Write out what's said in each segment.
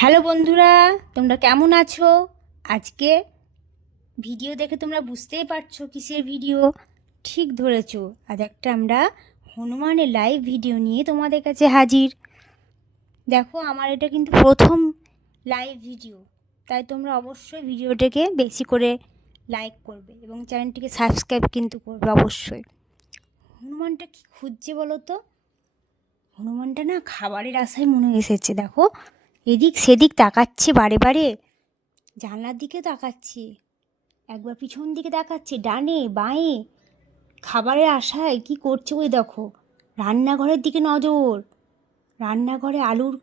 Hello বন্ধুরা, তোমরা কেমন আছো? আজকে ভিডিও দেখে তোমরা বুঝতেই পারছো কিসের ভিডিও। ঠিক ধরেছো, আজ একটা আমরা হনুমানের লাইভ ভিডিও নিয়ে তোমাদের কাছে হাজির। দেখো, আমার এটা কিন্তু প্রথম লাইভ ভিডিও, তাই তোমরা অবশ্যই ভিডিওটাকে বেশি করে লাইক করবে এবং চ্যানেলটিকে সাবস্ক্রাইব কিন্তু করবে অবশ্যই। হনুমানটা কি খুঁজছে বলো তো? হনুমানটা না খাবারের আশায় মনে এসেছে। দেখো, এদিক সেদিক তাকাচ্ছে বারে বারে, জানলার দিকে তাকাচ্ছে, একবার পিছন দিকে তাকাচ্ছে, ডানে বাঁয়ে, খাবারের আশায় কি করছে ওই দেখো। রান্নাঘরের দিকে নজর, রান্নাঘরে আলুর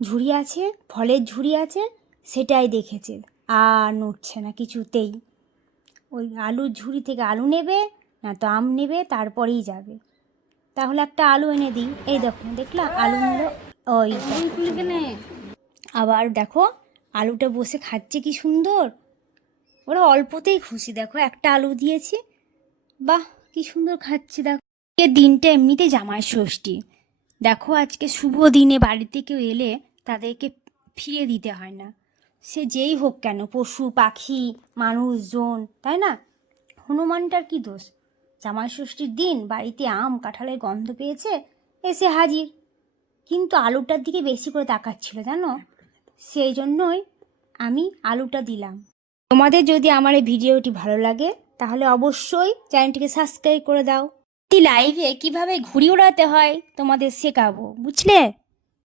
ঝুড়ি আছে, ফলের ঝুড়ি আছে, সেটাই দেখেছে। আর নড়ছে না কিছুতেই। ওই আলুর ঝুড়ি থেকে আলু নেবে না তো আম নেবে, তারপরেই যাবে। তাহলে একটা আলু এনে দিই। এই দেখো, দেখলা আলু নিল। ওই আবার দেখো, আলুটা বসে খাচ্ছে কি সুন্দর। ওরা অল্পতেই খুশি। দেখো, একটা আলু দিয়েছি, বাহ কি সুন্দর খাচ্ছে। দেখো, এ দিনটা এমনিতে জামাই ষষ্ঠী। দেখো, আজকে শুভ দিনে বাড়িতে কেউ এলে তাদেরকে ফিরিয়ে দিতে হয় না, সে যেই হোক কেন, পশু পাখি মানুষজন, তাই না? হনুমানটার কি দোষ? জামাই ষষ্ঠীর দিন বাড়িতে আম কাঁঠালের গন্ধ পেয়েছে, এসে হাজির। কিন্তু আলুটার দিকে বেশি করে তাকাচ্ছিল জানো, সেই জন্যই আমি আলুটা দিলাম। তোমাদের যদি আমার এই ভিডিওটি ভালো লাগে তাহলে অবশ্যই চ্যানেলটিকে সাবস্ক্রাইব করে দাও। লাইভে কিভাবে ঘুড়ি ওড়াতে হয় তোমাদের শেখাবো, বুঝলে?